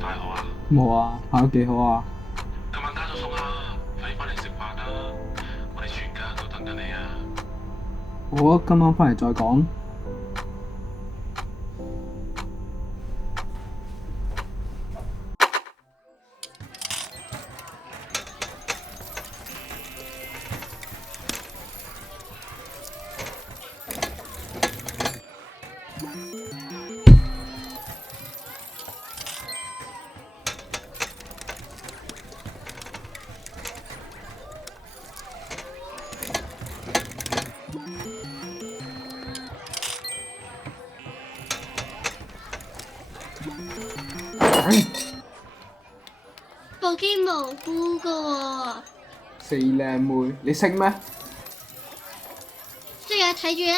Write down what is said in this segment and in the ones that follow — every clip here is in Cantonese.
大學啊？冇啊，考得幾好啊！今晚加咗餸啊，快啲翻嚟食飯啦！我哋全家都等緊你啊！好啊，今晚返嚟再講。部機模糊噶喎，死靚妹，你識咩？即係睇住啊！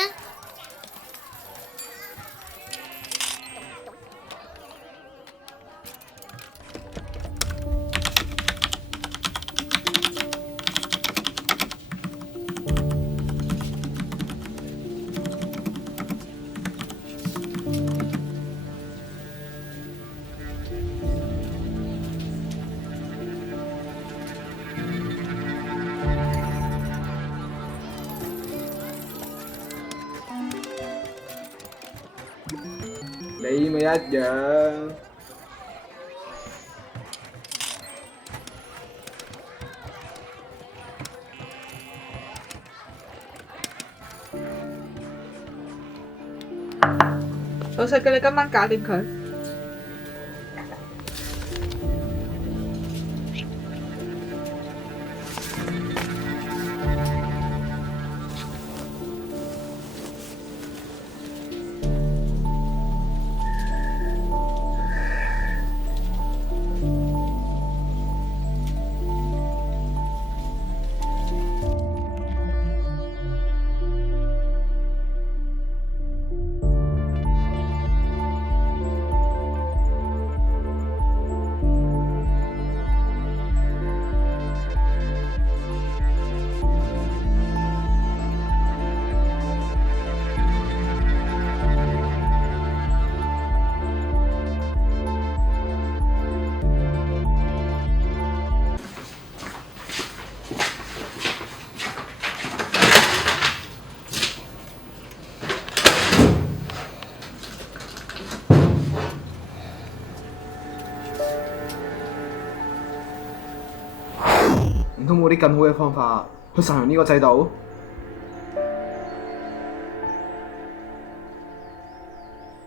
你咪一樣。老細叫你今晚搞掂佢。唔通冇啲更好嘅方法去實行呢個制度？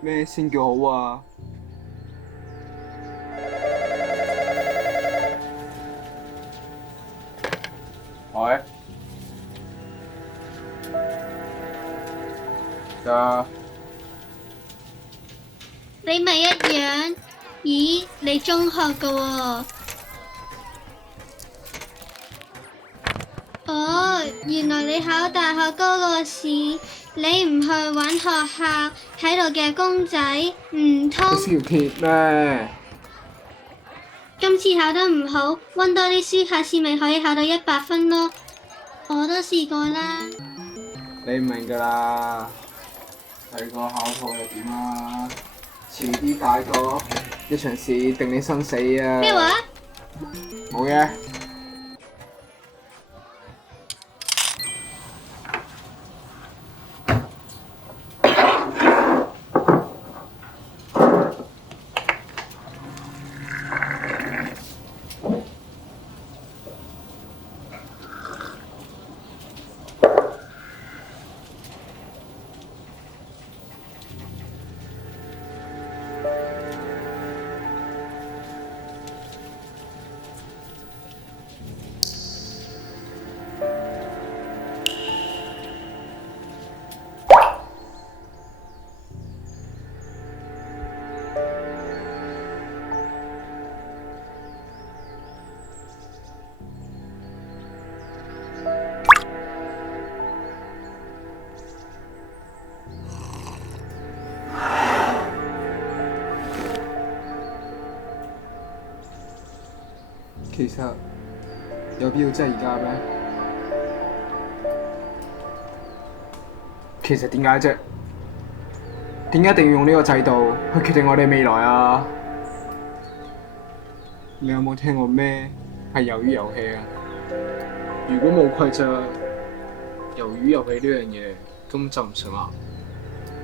咩先叫好啊？喂？呀？你咪一樣？咦，你中學噶喎？哦，原來你考大學嗰個試，你唔去揾學校喺度夾公仔，唔通你識條鐵咩？今次考得唔好，溫多啲書，下次咪可以考到100分咯。我都試過啦。你唔明㗎啦，細個考錯又點啊？遲啲大個，一場試定你生死啊！咩話？冇嘅。其實有必要真係而家咩？其實點解啫？點解一定要用呢個制度去決定我哋未來啊？你有冇聽過咩係魷魚遊戲啊？如果冇規則，魷魚遊戲呢樣嘢根本就唔算話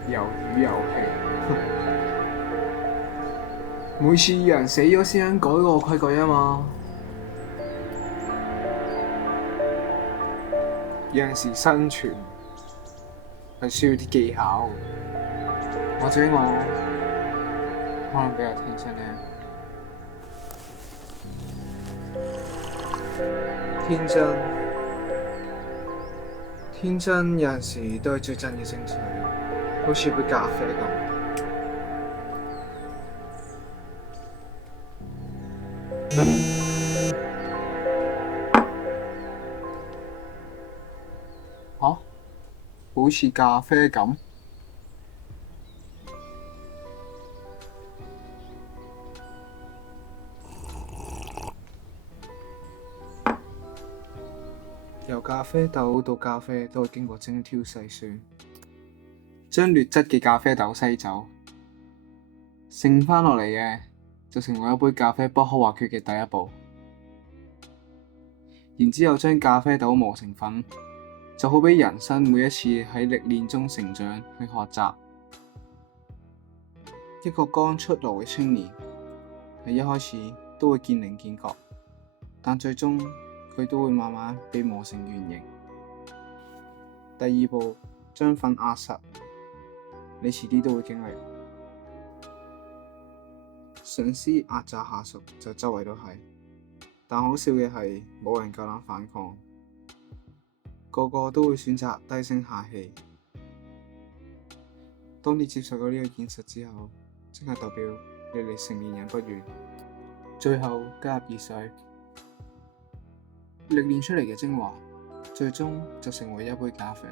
魷魚遊戲。每次有人死咗先改個規矩啊嘛。有陣時生存係需要啲技巧，或者我可能比較天真咧。天真有陣時都係最真嘅精髓，好似杯咖啡咁。好似咖啡咁。由咖啡豆到咖啡都會經過精挑細選，將劣質嘅咖啡豆篩走，剩返落嚟嘅就成為一杯咖啡不可或缺嘅第一步。然之後將咖啡豆磨成粉，就好比人生每一次喺歷練中成長去學習。一個剛出爐嘅青年，喺一開始都會見棱見角，但最終佢都會慢慢被磨成圓形。第二步，將粉壓實，你遲啲都會經歷。上司壓榨下屬就周圍都係，但好笑嘅係冇人夠膽反抗，個個都會選擇低聲下氣。當你接受咗呢個現實之後，即係代表你離成年人不遠。最後加入熱水，歷練出嚟嘅精華，最終就成為一杯咖啡。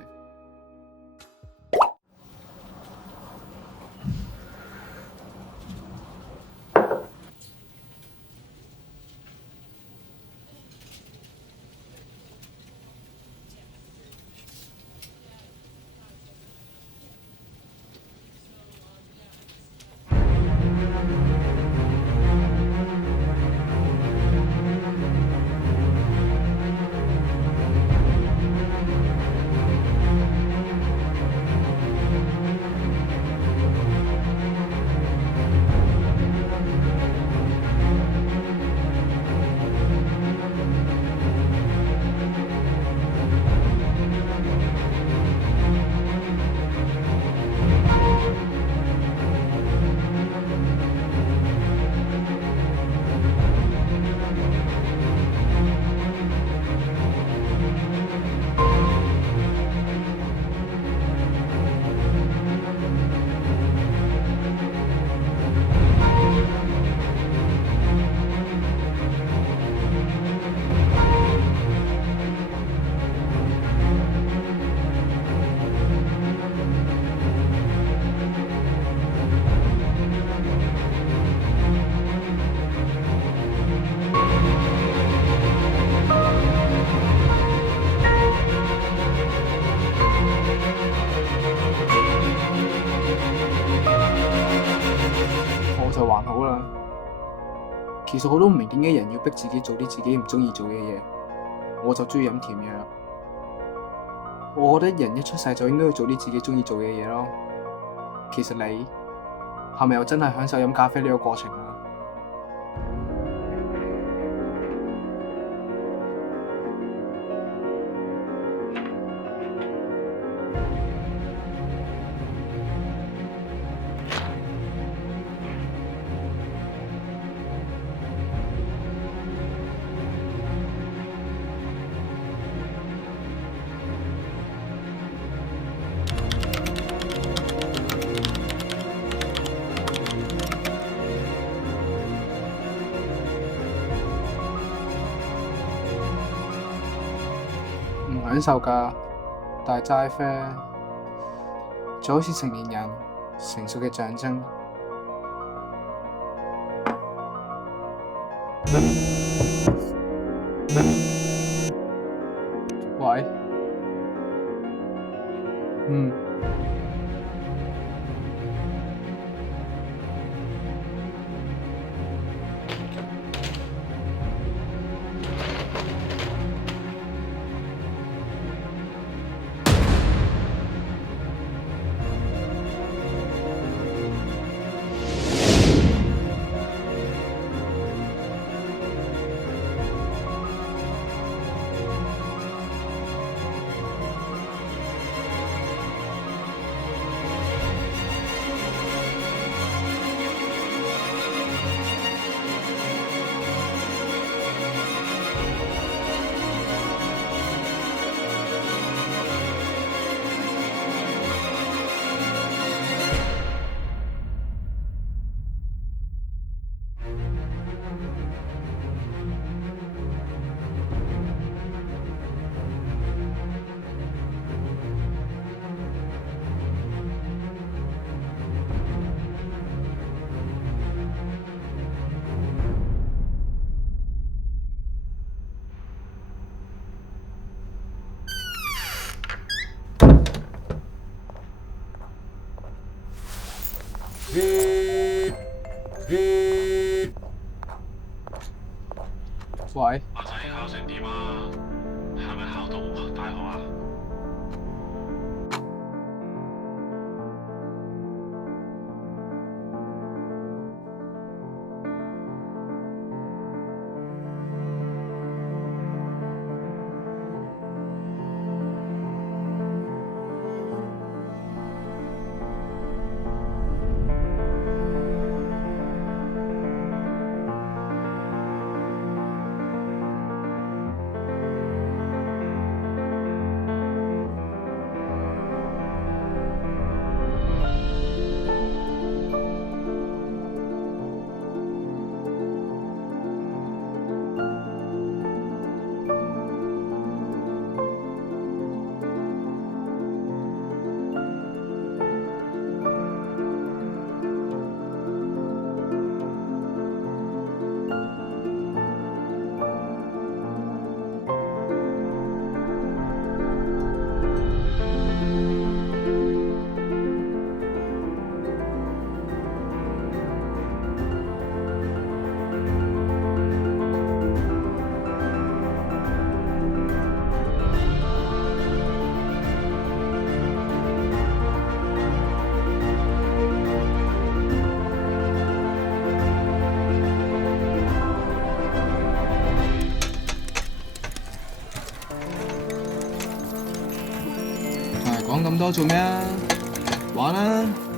就還好啦。其實我都唔明點解人要逼自己做啲自己唔中意做嘅嘢，我就中意飲甜嘢啦。我覺得人一出世就應該要做啲自己中意做嘅嘢咯。其實你係咪又真係享受飲咖啡呢個過程啊？享受㗎，但係齋啡就好似成年人成熟嘅象徵。喂，喂，阿仔考成點啊？係咪考到大學啊？講咁多做咩啊？玩啦！